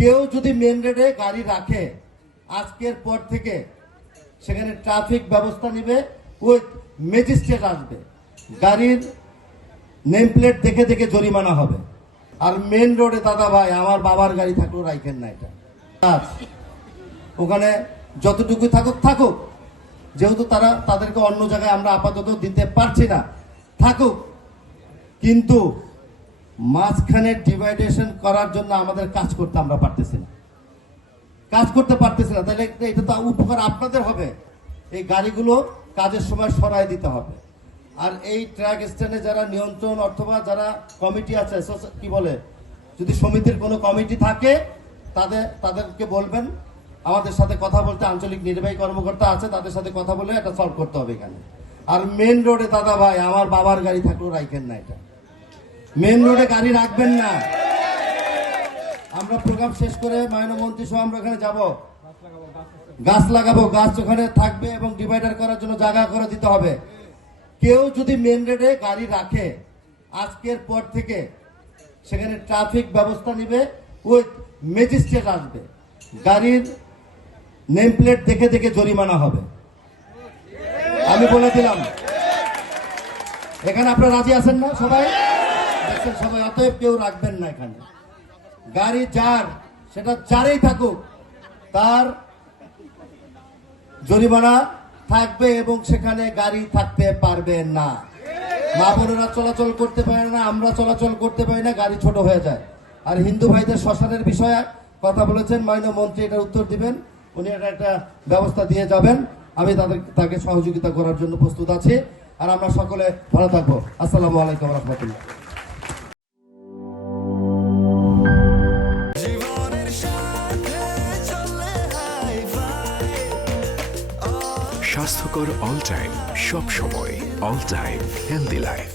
কেউ যদি মেন রোডে গাড়ি রাখে আজকের পর থেকে সেখানে ট্রাফিক ব্যবস্থা নিবে, উইথ ম্যাজিস্ট্রেট আসবে, গাড়ির নেম প্লেট দেখে দেখে জরিমানা হবে। আর মেন রোডে দাদা ভাই আমার বাবার গাড়ি থাকলেও রাখেন না এটা। ওখানে যতটুকু থাকুক থাকুক, যেহেতু তাদেরকে অন্য জায়গায় আমরা আপাতত দিতে পারছি না, থাকুক, কিন্তু মাঝখানে ডিভাইডেশন করার জন্য আমাদের কাজ করতে আমরা পারতেছি না, তাহলে এটা তো উপকার আপনাদের হবে। এই গাড়িগুলো কাজের সময় সরাই দিতে হবে। আর এই ট্রাক স্ট্যান্ডে যারা নিয়ন্ত্রণ অথবা যারা কমিটি আছে, কি বলে, যদি সমিতির কোনো কমিটি থাকে তাদেরকে বলবেন আমাদের সাথে কথা বলতে। আঞ্চলিক নির্বাহী কর্মকর্তা আছে, তাদের সাথে কথা বলে এটা সলভ করতে হবে এখানে। আর মেন রোডে দাদা ভাই আমার বাবার গাড়ি থাকলেও রাখেন না এটা, মেন রোডে গাড়ি রাখবেন না। আমরা প্রোগ্রাম শেষ করে মাননীয় মন্ত্রী সহ আমরা ওখানে যাব, গাছ লাগাবো, গাছ ওখানে থাকবে এবং ডিভাইডার করার জন্য জায়গা করে দিতে হবে। কেউ যদি মেন রোডে গাড়ি রাখে আজকের পর থেকে সেখানে ট্রাফিক ব্যবস্থা নিবে, উইথ ম্যাজিস্ট্রেট আসবে, গাড়ির নেম প্লেট দেখে দেখে জরিমানা হবে। আমি বলে দিলাম, এখানে আপনারা রাজি আছেন না সবাই? দেখছেন সবাই, অতএব কেউ রাখবেন না এখানে। গাড়ি যার, সেটা যারই থাকুক, তার জরিমানা থাকবে এবং সেখানে গাড়ি থাকতে পারবে না। মা বোনেরা চলাচল করতে পারে না, আমরা চলাচল করতে পারি না, গাড়ি ছোট হয়ে যায়। আর হিন্দু ভাইদের শ্মশানের বিষয়ে কথা বলেছেন মাননীয় মন্ত্রী, এটার উত্তর দিবেন, উনি একটা ব্যবস্থা দিয়ে যাবেন। আমি তাকে সহযোগিতা করার জন্য প্রস্তুত আছি। আর আমরা সকলে ভালো থাকবো। আসসালামু আলাইকুম রহমতুল্লাহ। স্বাস্থ্যকর অল টাইম, সব সময় অল টাইম হেলদি লাইফ।